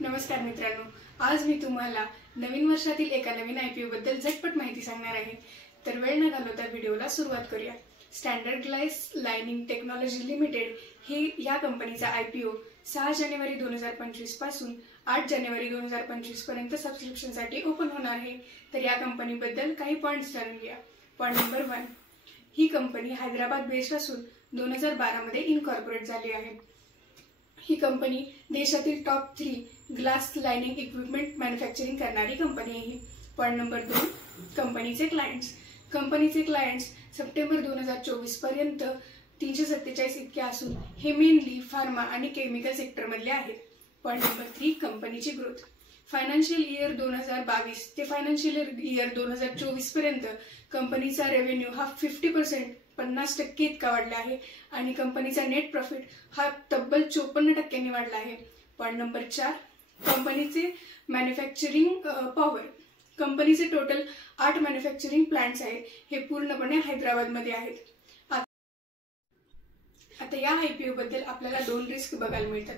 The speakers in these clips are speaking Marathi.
नमस्कार मित्रांनो, आज मी तुम्हाला नवीन वर्षातील एका नवीन आयपीओ बद्दल झटपट माहिती सांगणार आहे। तर वेळ न घालवता व्हिडिओला सुरुवात करूया। Standard glass lining technology limited ही या कंपनीचा आयपीओ 6 जानेवारी 2025 पासून 8 जानेवारी 2025 पर्यंत सबस्क्रिप्शनसाठी ओपन होणार आहे। तर या कंपनीबद्दल काही पॉइंट्स जाणून घ्या। पॉइंट नंबर 1, ही कंपनी हैदराबाद बेस्ड असून 2012 मध्ये इनकॉर्पोरेट झाली आहे। ही कंपनी देशातील top 3 glass lining equipment manufacturing करणारी कंपनी आहे। पॉइंट नंबर 2, कंपनीचे क्लायंट्स। कंपनीचे क्लायंट्स सप्टेंबर 2024 पर्यंत 347 इतके असून हे मेनली फार्मा आणि केमिकल सेक्टर मधले आहेत। पॉइंट नंबर 3, कंपनीची ग्रोथ। फायनान्शियल इयर 2022 ते फायनान्शियल इयर 2024 पर्यंत कंपनीचा रेव्हेन्यू हा 50% इतका वाढला आहे आणि कंपनीचा नेट प्रॉफिट हा तब्बल 54% वाढला आहे। पॉइंट नंबर 4, कंपनीचे मॅन्युफॅक्चरिंग पॉवर। कंपनीचे टोटल 8 मॅन्युफॅक्चरिंग प्लांट्स आहेत, हे पूर्णपणे हैदराबाद मध्ये आहेत। आता या आयपीओ बद्दल आपल्याला 2 रिस्क बघायला मिळतात।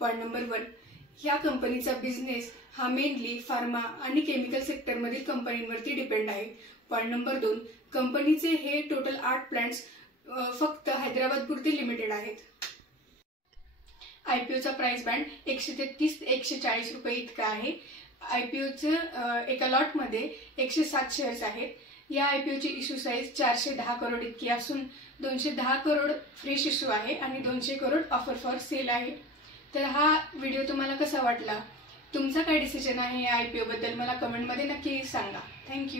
पॉइंट नंबर 1, या कंपनीचा बिझनेस हा मेनली फार्मा आणि केमिकल सेक्टर मधील कंपनींवरती डिपेंड आहे। पॉइंट नंबर 2, कंपनीचे हे टोटल 8 प्लांट्स फक्त हैदराबाद पुरते लिमिटेड आहेत। आयपीओचा प्राइस बँड 133 ते 140 रुपये इतका आहे। आयपीओचं एका लॉट मध्ये 107 शेअर्स आहेत। या आयपीओची इश्यू साईज 410 करोड इतकी असून 210 करोड फ्रेश इश्यू आहे आणि 200 करोड ऑफर फॉर सेल आहे। तर हा व्हिडिओ तुम्हाला कसा वाटला? तुमचा काय डिसिजन आहे या आयपीओ बद्दल मला कमेंट मध्ये नक्की सांगा। थँक्यू।